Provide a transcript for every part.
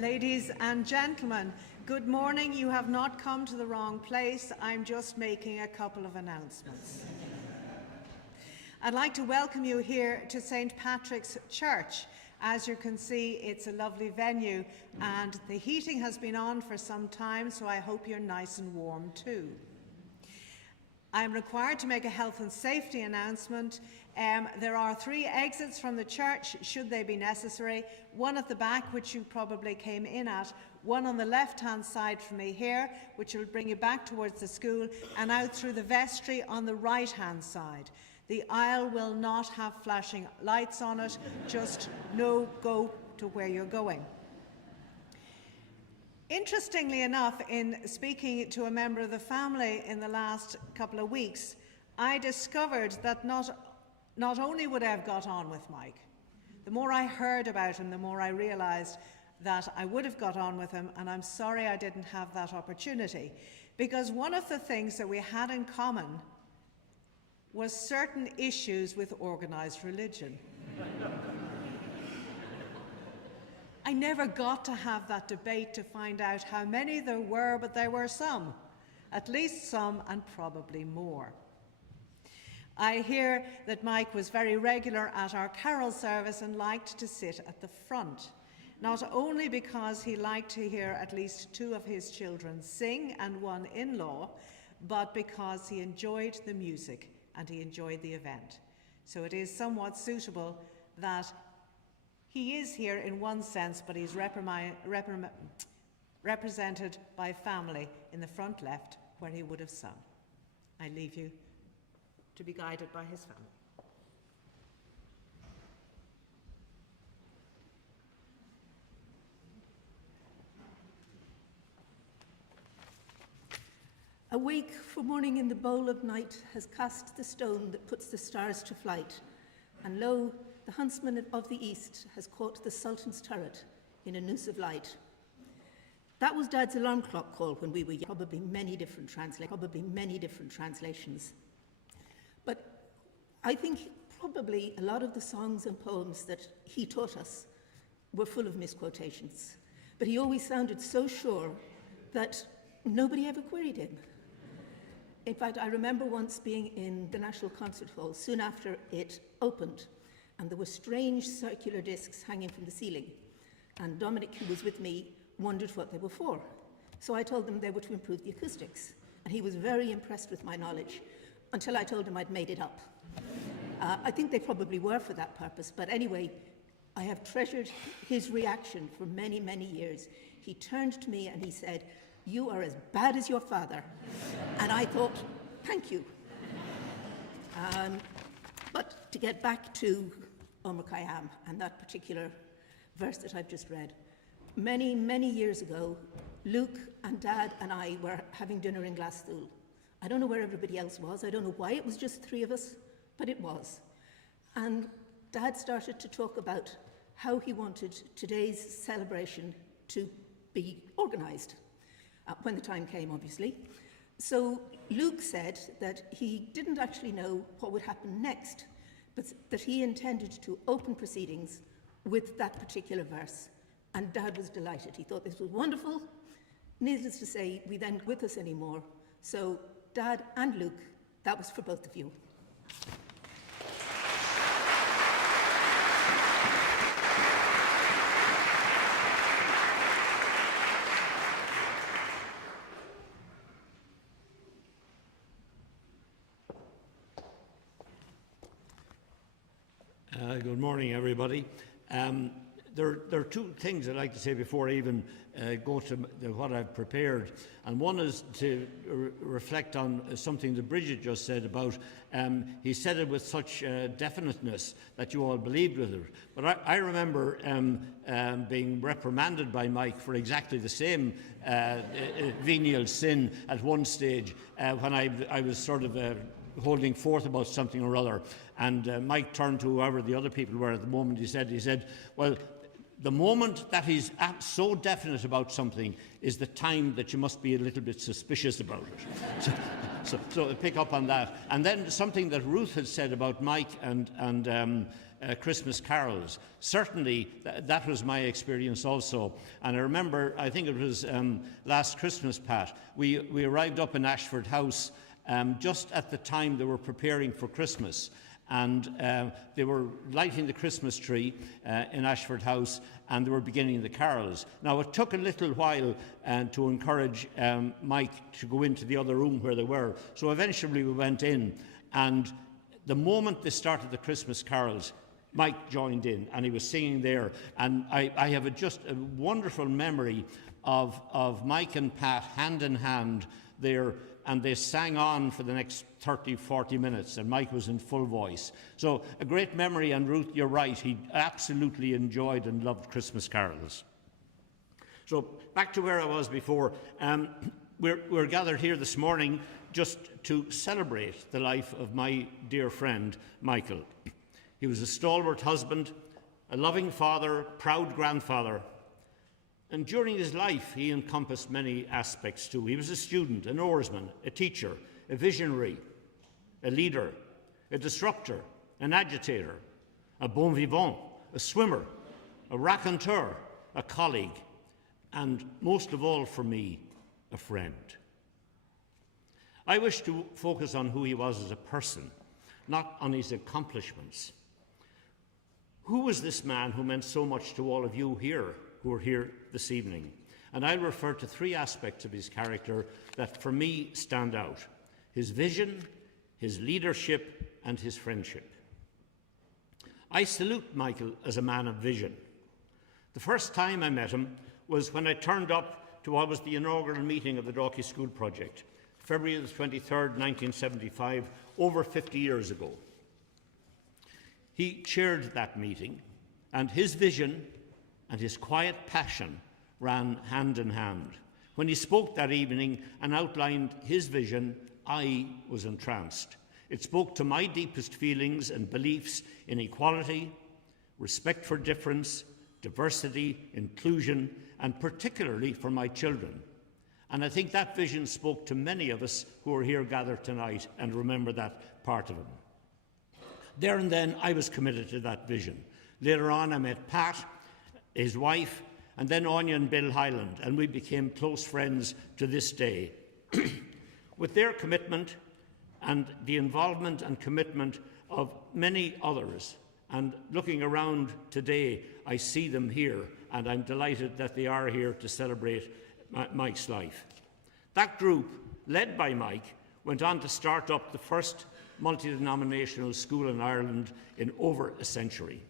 Ladies and gentlemen, good morning. You have not come to the wrong place. I'm just making a couple of announcements. I'd like to welcome you here to St. Patrick's Church. As you can see, it's a lovely venue and the heating has been on for some time, so I hope you're nice and warm too. I am required to make a health and safety announcement. There are 3 exits from the church, should they be necessary. One at the back, which you probably came in at, one on the left-hand side from me here, which will bring you back towards the school, and out through the vestry on the right-hand side. The aisle will not have flashing lights on it, just go to where you're going. Interestingly enough, in speaking to a member of the family in the last couple of weeks, I discovered that not only would I have got on with Mike, the more I heard about him, the more I realised that I would have got on with him, and I'm sorry I didn't have that opportunity, because one of the things that we had in common was certain issues with organised religion. I never got to have that debate to find out how many there were, but there were some, at least some, and probably more. I hear that Mike was very regular at our carol service and liked to sit at the front, not only because he liked to hear at least 2 of his children sing and one in-law, but because he enjoyed the music and he enjoyed the event. So it is somewhat suitable that he is here in one sense, but he's represented by family in the front left where he would have sung. I leave you to be guided by his family. Awake for morning in the bowl of night has cast the stone that puts the stars to flight, and lo, the huntsman of the east has caught the Sultan's turret in a noose of light. That was Dad's alarm clock call when we were young. Probably many different translations. But I think probably a lot of the songs and poems that he taught us were full of misquotations. But he always sounded so sure that nobody ever queried him. In fact, I remember once being in the National Concert Hall soon after it opened, and there were strange circular discs hanging from the ceiling. And Dominic, who was with me, wondered what they were for. So I told him they were to improve the acoustics. And he was very impressed with my knowledge, until I told him I'd made it up. I think they probably were for that purpose, but anyway, I have treasured his reaction for many, many years. He turned to me and he said, "You are as bad as your father." And I thought, thank you. But to get back to Omer Khayyam and that particular verse that I've just read, many, many years ago, Luke and Dad and I were having dinner in Glasgow. I don't know where everybody else was. I don't know why it was just 3 of us, but it was. And Dad started to talk about how he wanted today's celebration to be organised, when the time came, obviously. So Luke said that he didn't actually know what would happen next, but that he intended to open proceedings with that particular verse. And Dad was delighted. He thought this was wonderful. Needless to say, we then weren't with us anymore. So Dad and Luke, that was for both of you. Good morning, everybody. There are 2 things I'd like to say before I even go to what I've prepared. And one is to reflect on something that Bridget just said about, he said it with such definiteness that you all believed with it. But I remember being reprimanded by Mike for exactly the same venial sin at one stage when I was sort of holding forth about something or other. And Mike turned to whoever the other people were at the moment. He said, well, the moment that he's so definite about something is the time that you must be a little bit suspicious about it. So pick up on that. And then something that Ruth had said about Mike and Christmas carols. Certainly, that was my experience also. And I remember, I think it was last Christmas, Pat, we arrived up in Ashford House just at the time they were preparing for Christmas. And they were lighting the Christmas tree in Ashford House, and they were beginning the carols. Now, it took a little while to encourage Mike to go into the other room where they were. So eventually we went in, and the moment they started the Christmas carols, Mike joined in, and he was singing there. And I have just a wonderful memory of Mike and Pat hand in hand there, and they sang on for the next 30, 40 minutes, and Mike was in full voice. So a great memory, and Ruth, you're right, he absolutely enjoyed and loved Christmas carols. So back to where I was before. We're gathered here this morning just to celebrate the life of my dear friend, Michael. He was a stalwart husband, a loving father, proud grandfather, and during his life, he encompassed many aspects too. He was a student, an oarsman, a teacher, a visionary, a leader, a disruptor, an agitator, a bon vivant, a swimmer, a raconteur, a colleague, and most of all for me, a friend. I wish to focus on who he was as a person, not on his accomplishments. Who was this man who meant so much to all of you here, who are here this evening? And I'll refer to three aspects of his character that for me stand out: his vision, his leadership, and his friendship. I salute Michael as a man of vision. The first time I met him was when I turned up to what was the inaugural meeting of the Dalkey School Project, February the 23rd, 1975, over 50 years ago. He chaired that meeting, and his vision and his quiet passion ran hand in hand. When he spoke that evening and outlined his vision, I was entranced. It spoke to my deepest feelings and beliefs in equality, respect for difference, diversity, inclusion, and particularly for my children. And I think that vision spoke to many of us who are here gathered tonight and remember that part of him. There and then, I was committed to that vision. Later on, I met Pat, his wife, and then Anya and Bill Hyland, and we became close friends to this day. With their commitment and the involvement and commitment of many others, and looking around today, I see them here, and I'm delighted that they are here to celebrate Mike's life. That group, led by Mike, went on to start up the first multi-denominational school in Ireland in over a century.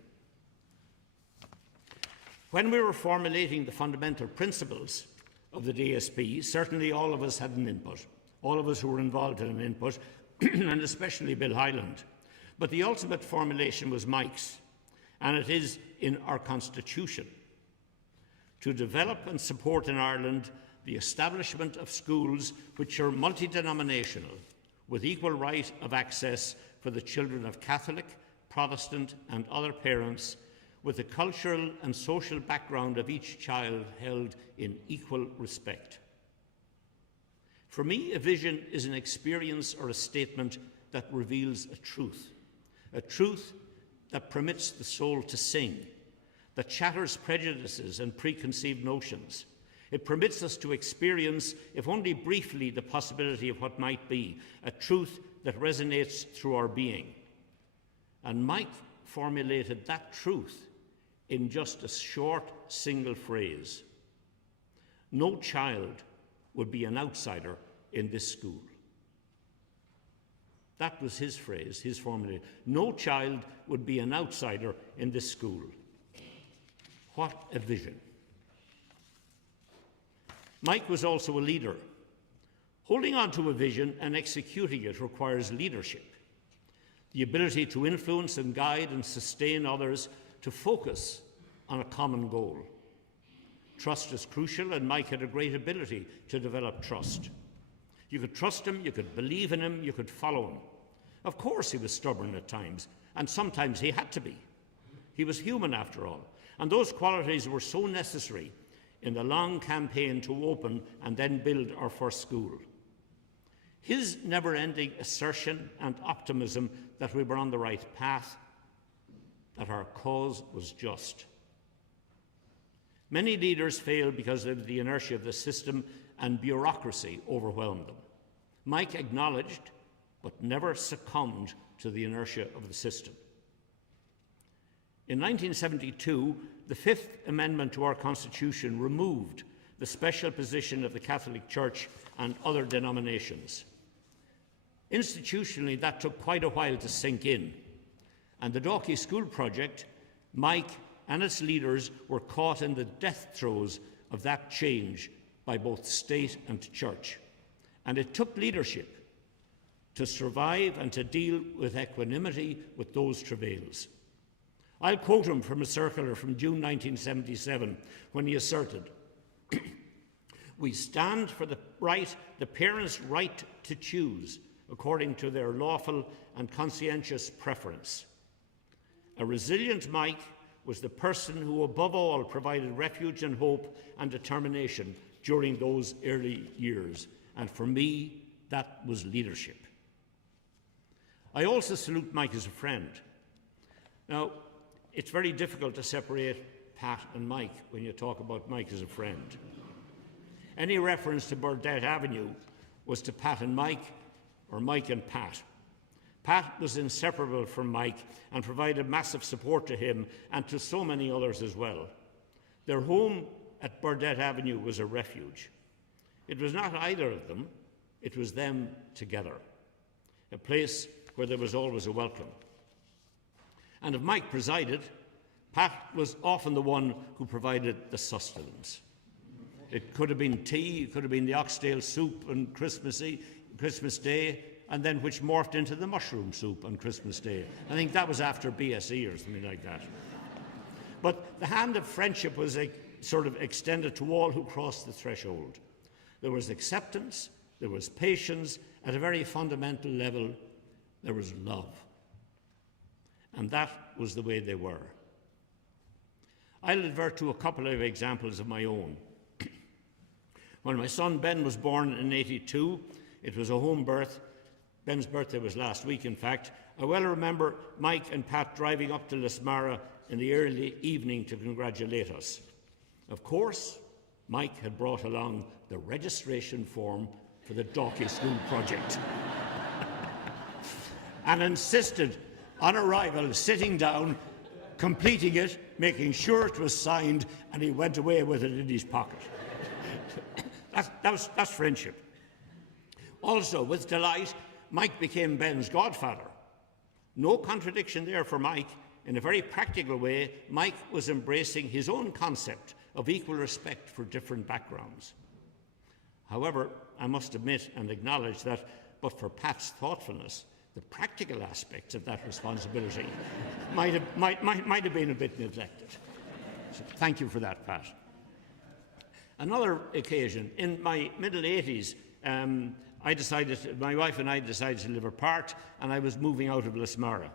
When we were formulating the fundamental principles of the DSP, certainly all of us had an input, all of us who were involved had an input, and especially Bill Hyland. But the ultimate formulation was Mike's, and it is in our Constitution: to develop and support in Ireland the establishment of schools which are multi-denominational, with equal right of access for the children of Catholic, Protestant and other parents, with the cultural and social background of each child held in equal respect. For me, a vision is an experience or a statement that reveals a truth that permits the soul to sing, that shatters prejudices and preconceived notions. It permits us to experience, if only briefly, the possibility of what might be, a truth that resonates through our being. And Mike formulated that truth in just a short, single phrase: no child would be an outsider in this school. That was his phrase, his formulation. No child would be an outsider in this school. What a vision. Mike was also a leader. Holding on to a vision and executing it requires leadership, the ability to influence and guide and sustain others to focus on a common goal. Trust is crucial, and Mike had a great ability to develop trust. You could trust him, you could believe in him, you could follow him. Of course he was stubborn at times, and sometimes he had to be. He was human after all, and those qualities were so necessary in the long campaign to open and then build our first school. His never-ending assertion and optimism that we were on the right path that our cause was just. Many leaders failed because of the inertia of the system, and bureaucracy overwhelmed them. Mike acknowledged, but never succumbed to the inertia of the system. In 1972, the Fifth Amendment to our Constitution removed the special position of the Catholic Church and other denominations. Institutionally, that took quite a while to sink in, and the Dalkey School Project, Mike and its leaders were caught in the death throes of that change by both state and church. And it took leadership to survive and to deal with equanimity with those travails. I'll quote him from a circular from June 1977 when he asserted, "We stand for the parents' right to choose according to their lawful and conscientious preference. A resilient Mike was the person who above all provided refuge and hope and determination during those early years. And for me, that was leadership." I also salute Mike as a friend. Now, it's very difficult to separate Pat and Mike when you talk about Mike as a friend. Any reference to Burdett Avenue was to Pat and Mike, or Mike and Pat. Pat was inseparable from Mike and provided massive support to him and to so many others as well. Their home at Burdett Avenue was a refuge. It was not either of them, it was them together, a place where there was always a welcome. And if Mike presided, Pat was often the one who provided the sustenance. It could have been tea, it could have been the oxtail soup on Christmas Day, and then which morphed into the mushroom soup on Christmas Day. I think that was after BSE or something like that. But the hand of friendship was sort of extended to all who crossed the threshold. There was acceptance, there was patience, at a very fundamental level, there was love. And that was the way they were. I'll advert to a couple of examples of my own. When my son Ben was born in '82, it was a home birth. Ben's birthday was last week, in fact. I well remember Mike and Pat driving up to Lismara in the early evening to congratulate us. Of course, Mike had brought along the registration form for the Dalkey School Project and insisted on arrival sitting down, completing it, making sure it was signed, and he went away with it in his pocket. That's friendship. Also, with delight, Mike became Ben's godfather. No contradiction there for Mike. In a very practical way, Mike was embracing his own concept of equal respect for different backgrounds. However, I must admit and acknowledge that, but for Pat's thoughtfulness, the practical aspects of that responsibility might have been a bit neglected. So thank you for that, Pat. Another occasion, in my middle 80s, my wife and I decided to live apart, and I was moving out of Lismara.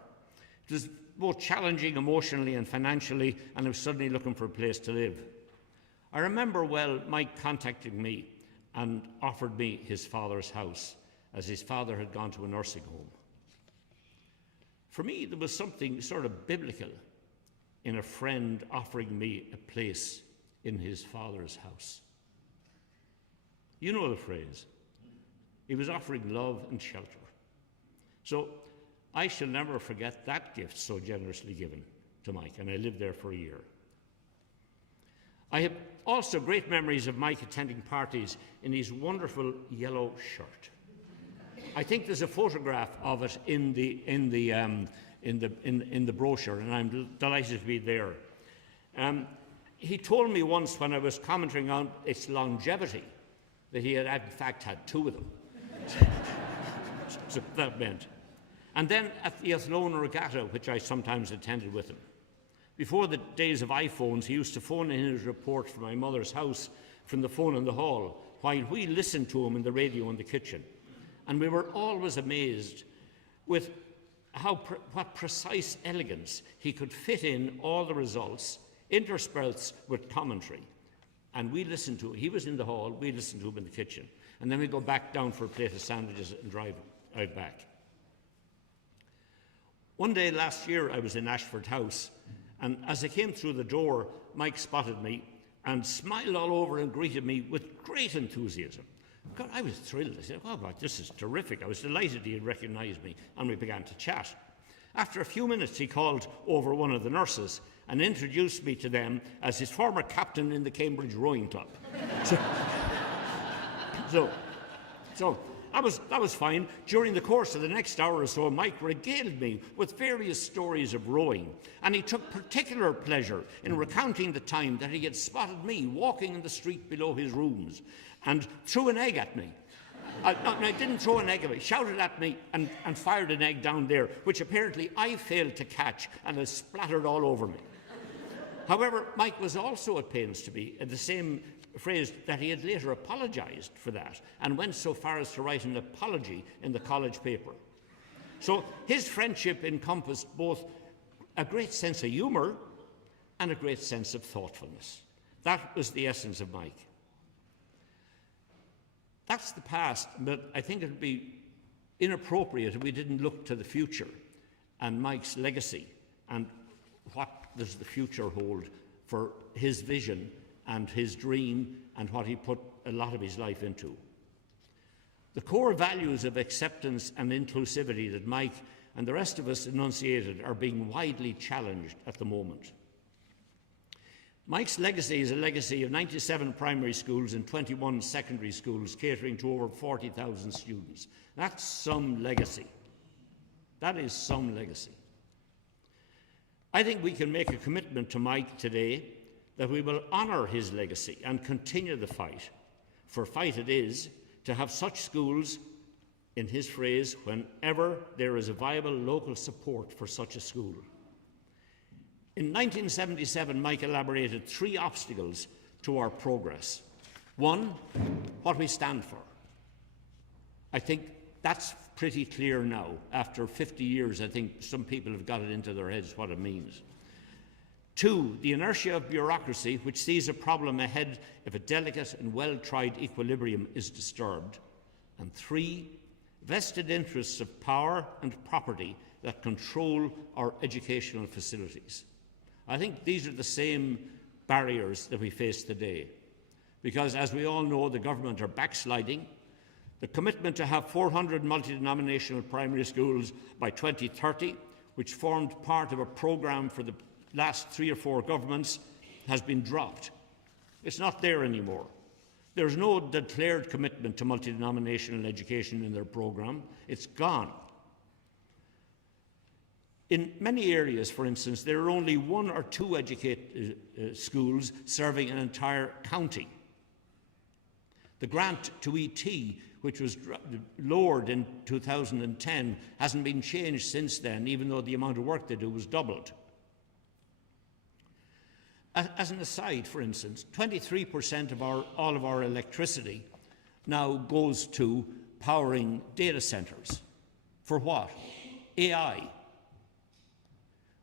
It was both challenging emotionally and financially, and I was suddenly looking for a place to live. I remember well Mike contacting me and offered me his father's house, as his father had gone to a nursing home. For me, there was something sort of biblical in a friend offering me a place in his father's house. You know the phrase. He was offering love and shelter. So I shall never forget that gift so generously given to Mike, and I lived there for a year. I have also great memories of Mike attending parties in his wonderful yellow shirt. I think there's a photograph of it in the brochure, and I'm delighted to be there. He told me once, when I was commenting on its longevity, that he had in fact had two of them. So that meant. And then at the Athlone Regatta, which I sometimes attended with him. Before the days of iPhones, he used to phone in his report from my mother's house from the phone in the hall, while we listened to him in the radio in the kitchen. And we were always amazed with what precise elegance he could fit in all the results, interspersed with commentary. And we listened to him. He was in the hall, we listened to him in the kitchen. And then we go back down for a plate of sandwiches and drive out back. One day last year I was in Ashford House, and as I came through the door, Mike spotted me and smiled all over and greeted me with great enthusiasm. God, I was thrilled. I said, "Oh, God, this is terrific." I was delighted he had recognised me, and we began to chat. After a few minutes, he called over one of the nurses and introduced me to them as his former captain in the Cambridge Rowing Club. So that was fine. During the course of the next hour or so, Mike regaled me with various stories of rowing, and he took particular pleasure in recounting the time that he had spotted me walking in the street below his rooms and threw an egg at me. No, I didn't throw an egg at me. He shouted at me and fired an egg down there, which apparently I failed to catch and has splattered all over me. However, Mike was also at pains to be the same phrase that he had later apologised for that and went so far as to write an apology in the college paper. So his friendship encompassed both a great sense of humour and a great sense of thoughtfulness. That was the essence of Mike. That's the past, but I think it would be inappropriate if we didn't look to the future and Mike's legacy and what does the future hold for his vision and his dream and what he put a lot of his life into. The core values of acceptance and inclusivity that Mike and the rest of us enunciated are being widely challenged at the moment. Mike's legacy is a legacy of 97 primary schools and 21 secondary schools catering to over 40,000 students. That's some legacy. That is some legacy. I think we can make a commitment to Mike today that we will honour his legacy and continue the fight, for fight it is, to have such schools, in his phrase, whenever there is a viable local support for such a school. In 1977, Mike elaborated 3 obstacles to our progress. 1, what we stand for. I think that's pretty clear now. After 50 years, I think some people have got it into their heads what it means. 2, the inertia of bureaucracy, which sees a problem ahead if a delicate and well-tried equilibrium is disturbed. And 3, vested interests of power and property that control our educational facilities. I think these are the same barriers that we face today, because as we all know, the government are backsliding. The commitment to have 400 multi-denominational primary schools by 2030, which formed part of a programme for the last 3 or 4 governments, has been dropped. It's not there anymore. There's no declared commitment to multi-denominational education in their programme. It's gone. In many areas, for instance, there are only 1 or 2 schools serving an entire county. The grant to ET, which was lowered in 2010, hasn't been changed since then, even though the amount of work they do was doubled. As an aside, for instance, 23% of all of our electricity now goes to powering data centres. For what? AI.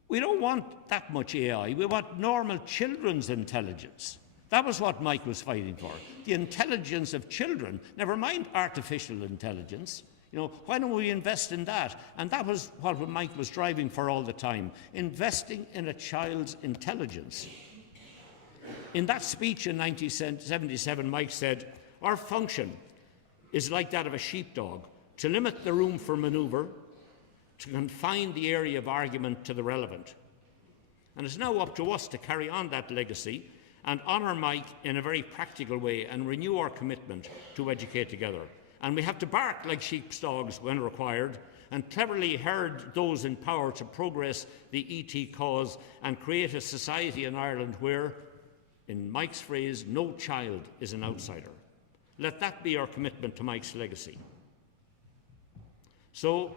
We don't want that much AI. We want normal children's intelligence. That was what Mike was fighting for. The intelligence of children, never mind artificial intelligence. You know, why don't we invest in that? And that was what Mike was driving for all the time, investing in a child's intelligence. In that speech in 1977, Mike said, "Our function is like that of a sheepdog, to limit the room for manoeuvre, to confine the area of argument to the relevant." And it's now up to us to carry on that legacy and honour Mike in a very practical way and renew our commitment to educate together. And we have to bark like sheepdogs when required and cleverly herd those in power to progress the ET cause and create a society in Ireland where, in Mike's phrase, no child is an outsider. Let that be our commitment to Mike's legacy. So,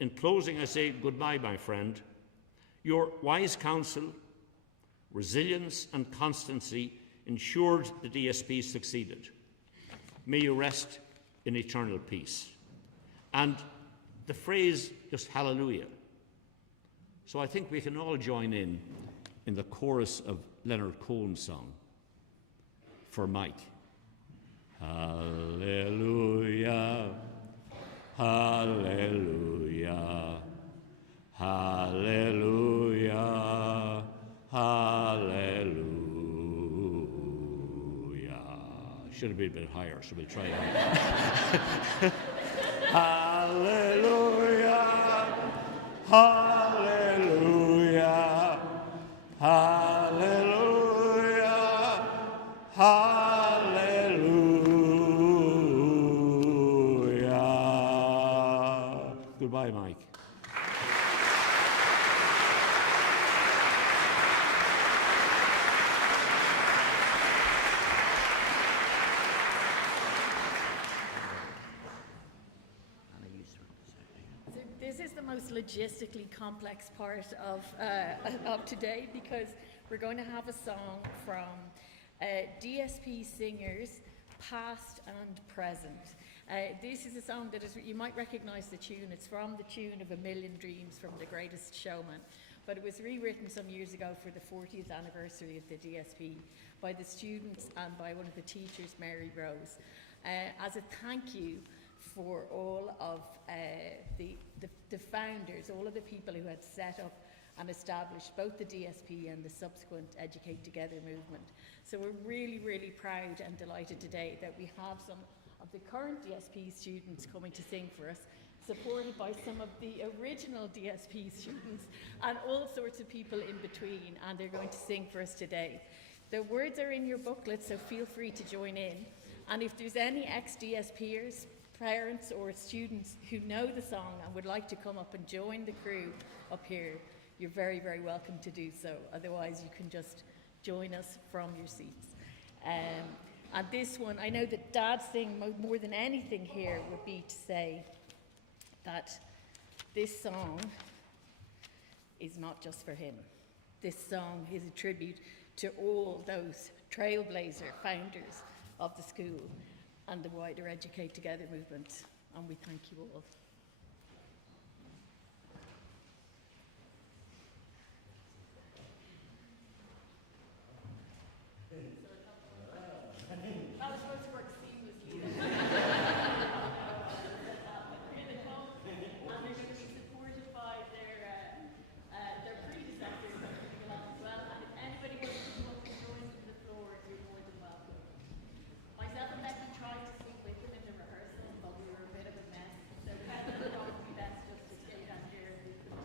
in closing, I say goodbye, my friend. Your wise counsel, resilience and constancy ensured the DSP succeeded. May you rest in eternal peace. And the phrase, just hallelujah. So I think we can all join in the chorus of Leonard Cohen's song for Mike. Hallelujah, hallelujah, Hallelujah, hallelujah. Should have been a bit higher, so we'll try that. Hallelujah, hallelujah, hallelujah, hallelujah. Goodbye, Mike. This is the most logistically complex part of today, because we're going to have a song from DSP singers, past and present. This is a song that is, you might recognize the tune. It's from the tune of A Million Dreams from The Greatest Showman, but it was rewritten some years ago for the 40th anniversary of the DSP by the students and by one of the teachers, Mary Rose, as a thank you for all of the founders, all of the people who had set up and established both the DSP and the subsequent Educate Together movement. So we're really, really proud and delighted today that we have some of the current DSP students coming to sing for us, supported by some of the original DSP students and all sorts of people in between, and they're going to sing for us today. The words are in your booklet, so feel free to join in. And if there's any ex-DSPers, parents or students who know the song and would like to come up and join the crew up here, you're very, very welcome to do so. Otherwise, you can just join us from your seats. And this one, I know that Dad's thing more than anything here would be to say that this song is not just for him. This song is a tribute to all those trailblazer founders of the school and the wider Educate Together movement, and we thank you all. That was supposed to work seamlessly. Here they come, and they're going to be supported by their predecessors coming along as well. And if anybody wants to come up and join from the floor, you're more than welcome. Myself and Becky tried to speak with them in the rehearsal, but we were a bit of a mess. So Becky thought it would be best just to stay down here and leave them.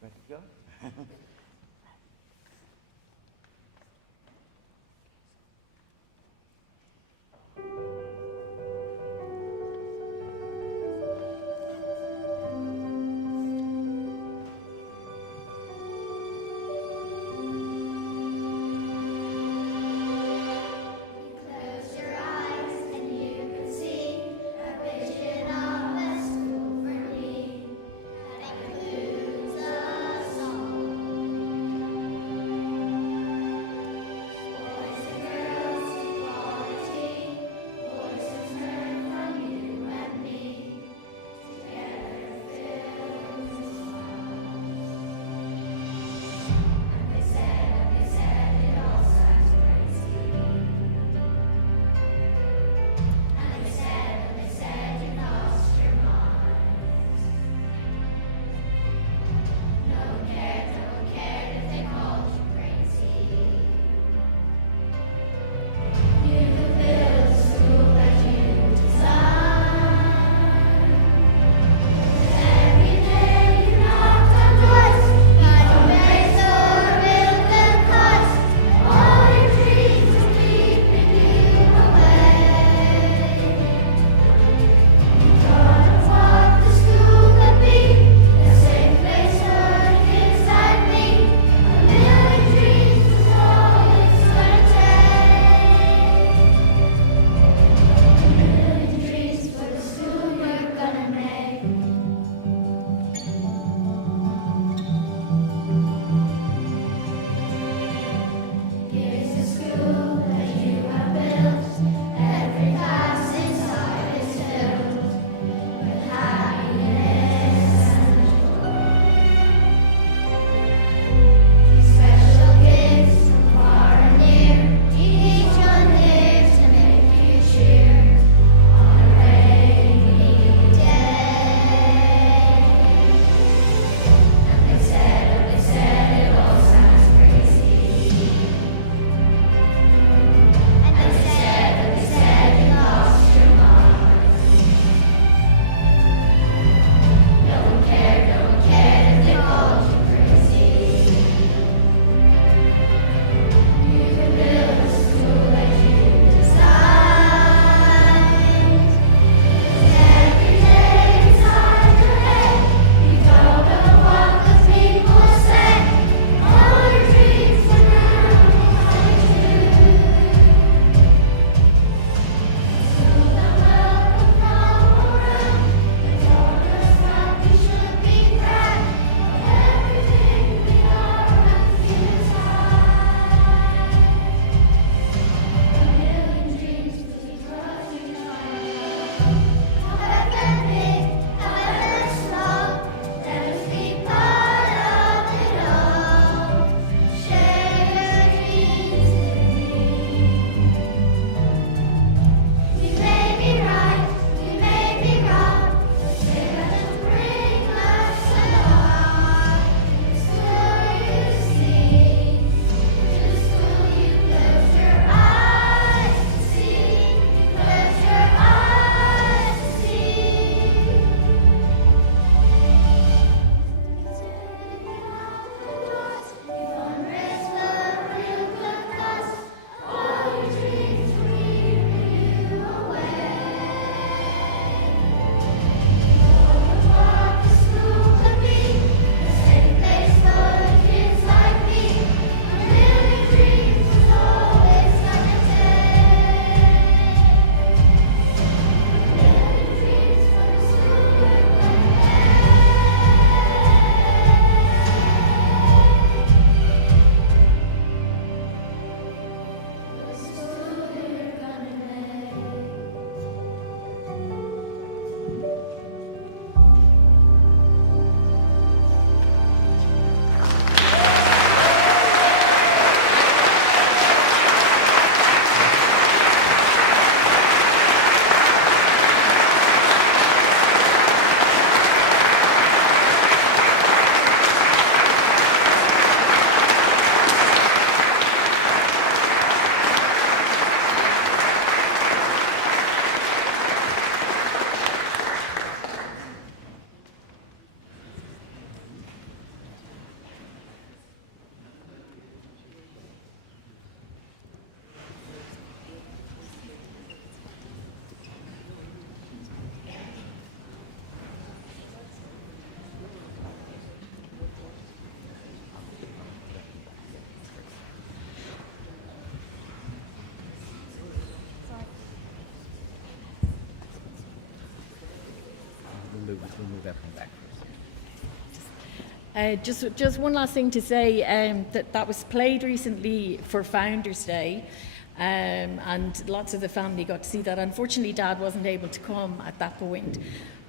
Ready to go? Close your eyes and you can see a vision of a school for me that includes a song. move everything back for us. Just one last thing to say, that was played recently for Founders Day, and lots of the family got to see that. Unfortunately, Dad wasn't able to come at that point,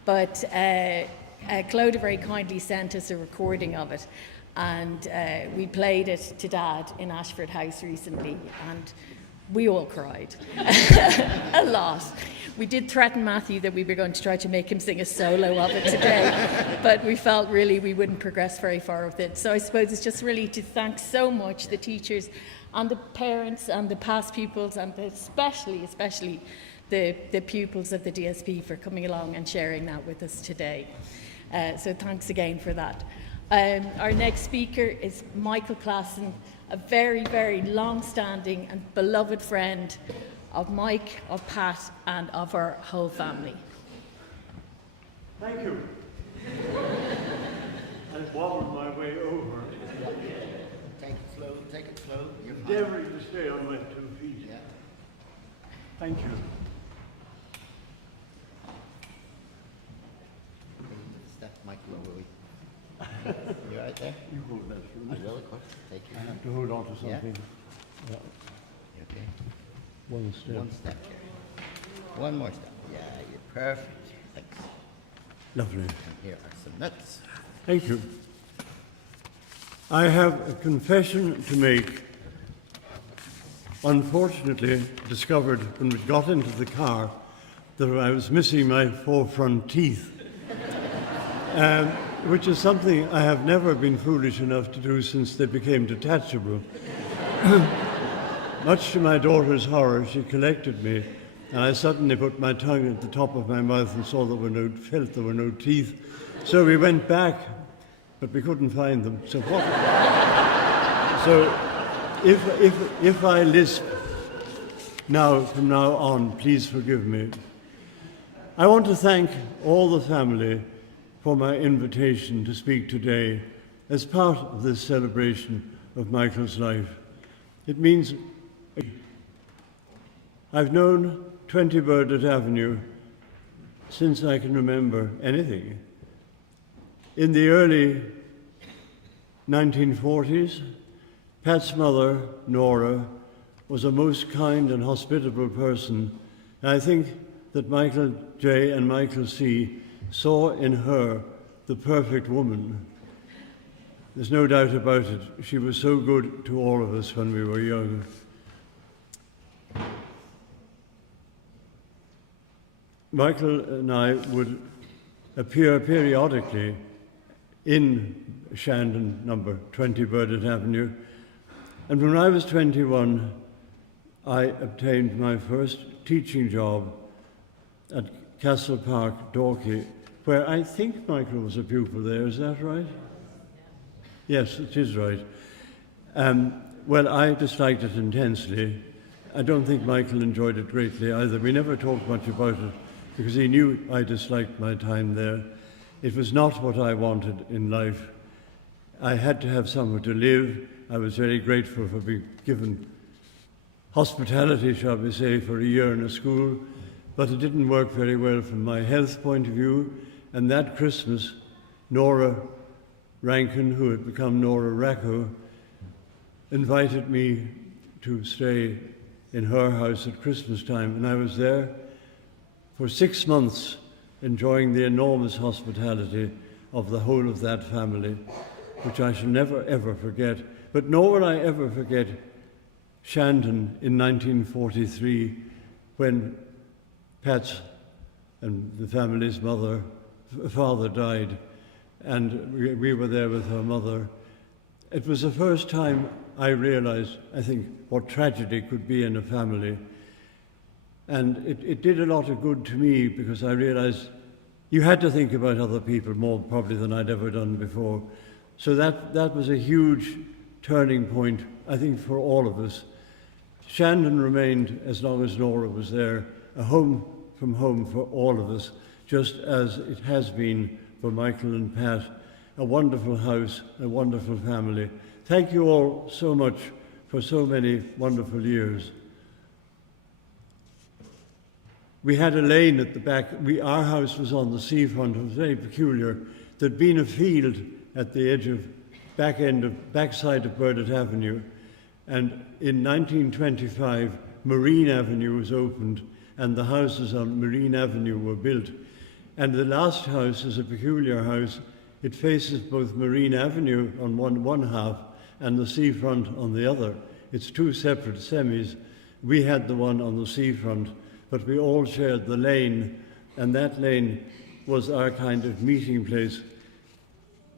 but Clodagh very kindly sent us a recording of it, and we played it to Dad in Ashford House recently, and we all cried a lot. We did threaten Matthew that we were going to try to make him sing a solo of it today, but we felt really we wouldn't progress very far with it. So I suppose it's just really to thank so much the teachers and the parents and the past pupils, and especially the pupils of the DSP for coming along and sharing that with us today. So thanks again for that. Our next speaker is Michael Klassen, a very, very long-standing and beloved friend of Mike, of Pat, and of our whole family. Thank you. I wobbled my way over. Take it slow, take it slow. You're fine. Endeavoring to stay on my 2 feet. Yeah. Thank you. Step Michael over. You right there? You hold that for I me. will, of course. Take I it. have to hold on to Yeah. something. Yeah. You okay? One step. One step here. One more step. Yeah, you're perfect. Thanks. Lovely. And here are some nuts. Thank you. I have a confession to make. Unfortunately, discovered when we got into the car that I was missing my 4 front teeth, which is something I have never been foolish enough to do since they became detachable. Much to my daughter's horror, she collected me, and I suddenly put my tongue at the top of my mouth and saw felt there were no teeth. So we went back, but we couldn't find them. So what? So if I lisp now from now on, please forgive me. I want to thank all the family for my invitation to speak today as part of this celebration of Michael's life. It means I've known 20 Burdett Avenue since I can remember anything. In the early 1940s, Pat's mother, Nora, was a most kind and hospitable person. And I think that Michael J. and Michael C. saw in her the perfect woman. There's no doubt about it. She was so good to all of us when we were young. Michael and I would appear periodically in Shandon, number 20 Burdett Avenue. And when I was 21, I obtained my first teaching job at Castle Park, Dorky, where I think Michael was a pupil there. Is that right? Yes, it is right. Well, I disliked it intensely. I don't think Michael enjoyed it greatly either. We never talked much about it because he knew I disliked my time there. It was not what I wanted in life. I had to have somewhere to live. I was very grateful for being given hospitality, shall we say, for a year in a school, but it didn't work very well from my health point of view. And that Christmas, Nora Rankin, who had become Nora Racco, invited me to stay in her house at Christmas time, and I was there for 6 months enjoying the enormous hospitality of the whole of that family, which I shall never ever forget. But nor will I ever forget Shandon in 1943 when Pat's and the family's father died, and we were there with her mother. It was the first time I realized, I think, what tragedy could be in a family. And it did a lot of good to me because I realized you had to think about other people more probably than I'd ever done before. So that was a huge turning point, I think, for all of us. Shandon remained, as long as Nora was there, a home from home for all of us, just as it has been for Michael and Pat. A wonderful house, a wonderful family. Thank you all so much for so many wonderful years. We had a lane at the back. Our house was on the seafront. It was very peculiar. There'd been a field at the edge of backside of Burdett Avenue, and in 1925, Marine Avenue was opened, and the houses on Marine Avenue were built. And the last house is a peculiar house. It faces both Marine Avenue on one half and the seafront on the other. It's two separate semis. We had the one on the seafront, but we all shared the lane, and that lane was our kind of meeting place.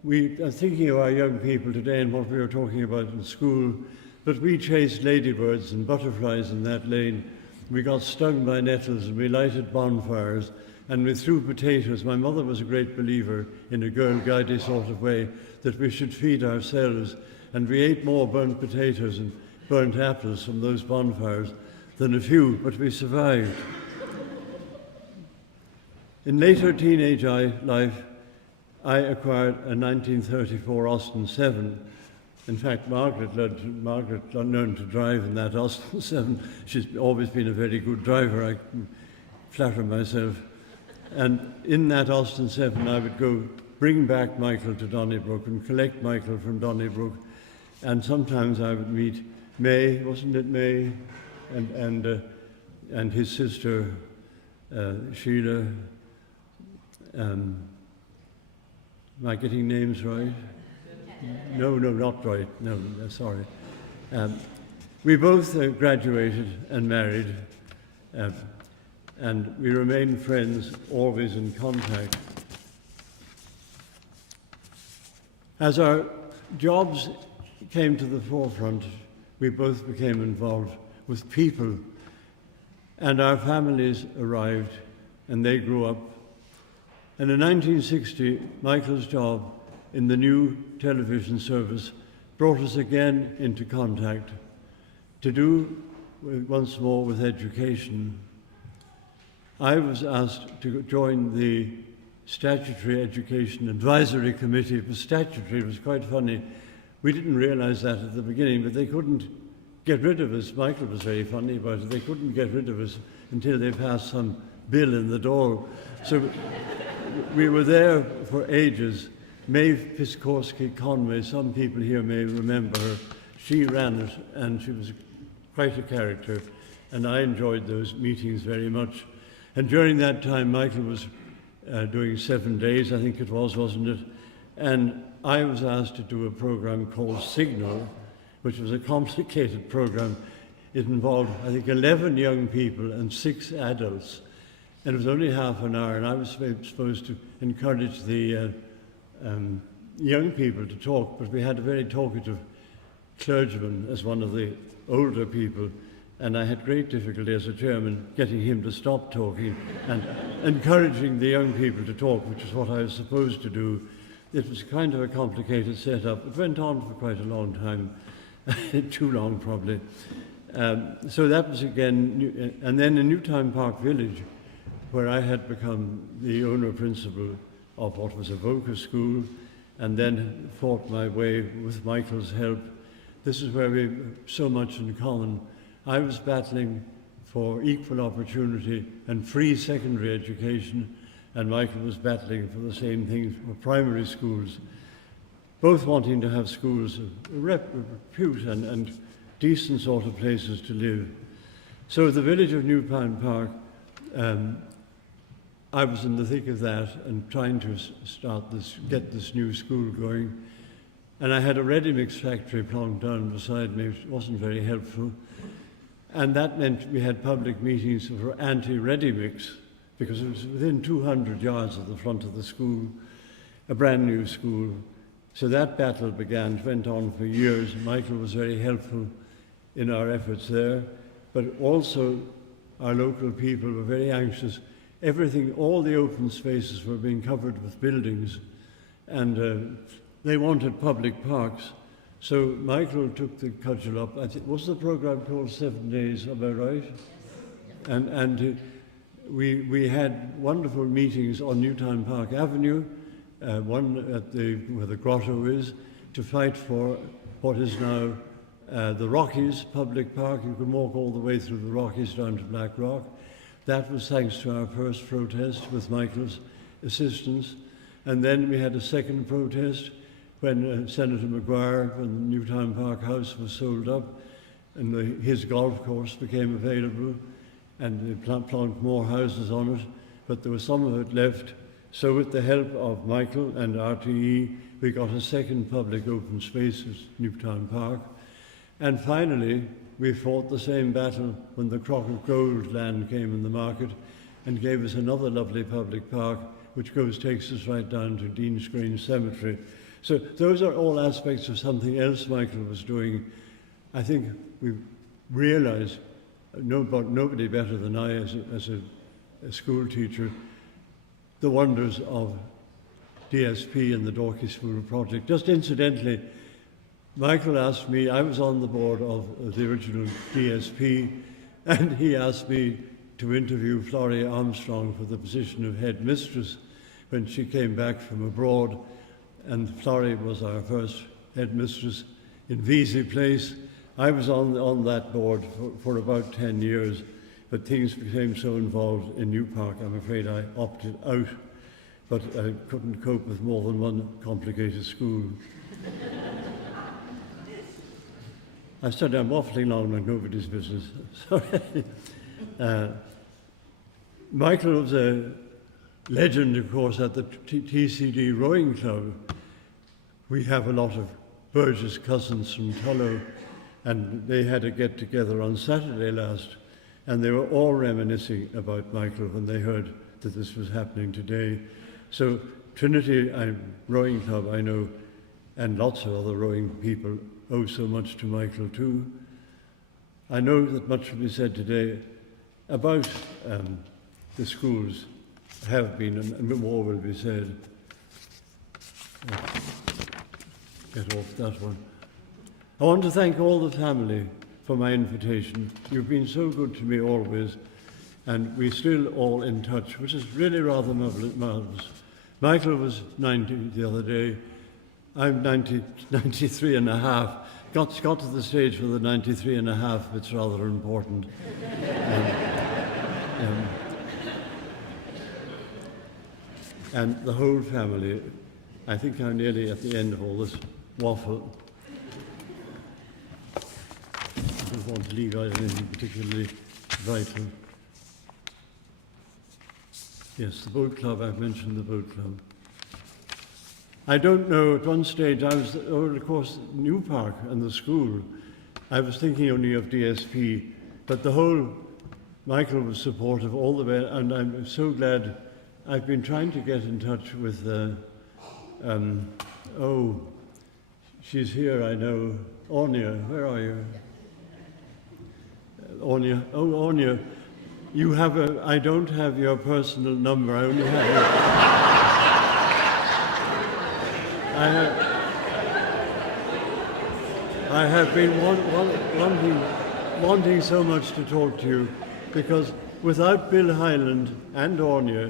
We are thinking of our young people today and what we were talking about in school, but we chased ladybirds and butterflies in that lane. We got stung by nettles, and we lighted bonfires, and we threw potatoes. My mother was a great believer in a girl-guidey sort of way that we should feed ourselves, and we ate more burnt potatoes and burnt apples from those bonfires than a few, but we survived. In later teenage life, I acquired a 1934 Austin 7. In fact, Margaret learned to drive in that Austin 7. She's always been a very good driver, I flatter myself. And in that Austin 7, I would go bring back Michael to Donnybrook and collect Michael from Donnybrook. And sometimes I would meet May, wasn't it May? And his sister, Sheila. Am I getting names right? No, not right. No, sorry. We both graduated and married, and we remained friends, always in contact. As our jobs came to the forefront, we both became involved with people, and our families arrived, and they grew up. And in 1960, Michael's job in the new television service brought us again into contact to do once more with education. I was asked to join the Statutory Education Advisory Committee. It was statutory, it was quite funny. We didn't realize that at the beginning, but they couldn't get rid of us. Michael was very funny about it. They couldn't get rid of us until they passed some bill in the door. So we were there for ages. Maeve Piskorski-Conway, some people here may remember her. She ran it, and she was quite a character, and I enjoyed those meetings very much. And during that time, Michael was doing 7 days, I think it was, wasn't it? And I was asked to do a program called Signal, which was a complicated program. It involved, I think, 11 young people and 6 adults. And it was only half an hour, and I was supposed to encourage the young people to talk, but we had a very talkative clergyman as one of the older people, and I had great difficulty as a chairman getting him to stop talking and encouraging the young people to talk, which is what I was supposed to do. It was kind of a complicated setup. It went on for quite a long time, too long probably. So that was again, and then in Newtown Park Village, where I had become the owner-principal of what was a vocal school, and then fought my way with Michael's help. This is where we have so much in common. I was battling for equal opportunity and free secondary education, and Michael was battling for the same thing for primary schools, both wanting to have schools of repute and decent sort of places to live. So the village of Newtown Park, I was in the thick of that and trying to get this new school going. And I had a ready-mix factory plonked down beside me, which wasn't very helpful. And that meant we had public meetings for anti-ready-mix, because it was within 200 yards of the front of the school, a brand new school. So that battle began, it went on for years. Michael was very helpful in our efforts there, but also our local people were very anxious. Everything, all the open spaces were being covered with buildings, and they wanted public parks. So Michael took the cudgel up. I think, was the program called 7 Days, am I right? Yes. And we had wonderful meetings on Newtown Park Avenue, one at where the grotto is, to fight for what is now the Rockies Public Park. You can walk all the way through the Rockies down to Black Rock. That was thanks to our first protest with Michael's assistance. And then we had a second protest when Senator Maguire, when Newtown Park House was sold up, and his golf course became available, and they planted more houses on it, but there was some of it left. So with the help of Michael and RTE, we got a second public open space at Newtown Park. And finally, we fought the same battle when the Crock of Gold land came in the market and gave us another lovely public park, which takes us right down to Dean's Grange Cemetery. So those are all aspects of something else Michael was doing. I think we realised, nobody better than I as a school teacher, the wonders of DSP and the Dorky School project. Just incidentally, Michael asked me, I was on the board of the original DSP, and he asked me to interview Florrie Armstrong for the position of headmistress when she came back from abroad. And Florrie was our first headmistress in Vesey Place. I was on that board for about 10 years, but things became so involved in New Park, I'm afraid I opted out. But I couldn't cope with more than one complicated school. I said I'm waffling on like nobody's business. Sorry. Michael was a legend, of course, at the TCD Rowing Club. We have a lot of Burgess cousins from Tullow, and they had a get-together on Saturday last, and they were all reminiscing about Michael when they heard that this was happening today. So Trinity Rowing Club, I know, and lots of other rowing people owe so much to Michael too. I know that much will be said today about the schools have been, and more will be said. Get off that one. I want to thank all the family for my invitation. You've been so good to me always, and we're still all in touch, which is really rather marvellous. Michael was 90 the other day. I'm 93 and a half. Got to the stage for the 93 and a half, it's rather important. And the whole family, I think I'm nearly at the end of all this waffle. I don't want to leave out anything particularly vital. Yes, the boat club, I've mentioned the boat club. I don't know, at one stage I was, of course, New Park and the school, I was thinking only of DSP, but the whole, Michael was supportive all the way, and I'm so glad. I've been trying to get in touch with, she's here, I know, Ornia, where are you? Ornia, Ornia, you have I don't have your personal number, I only have your... I have been wanting so much to talk to you, because without Bill Hyland and Ornia,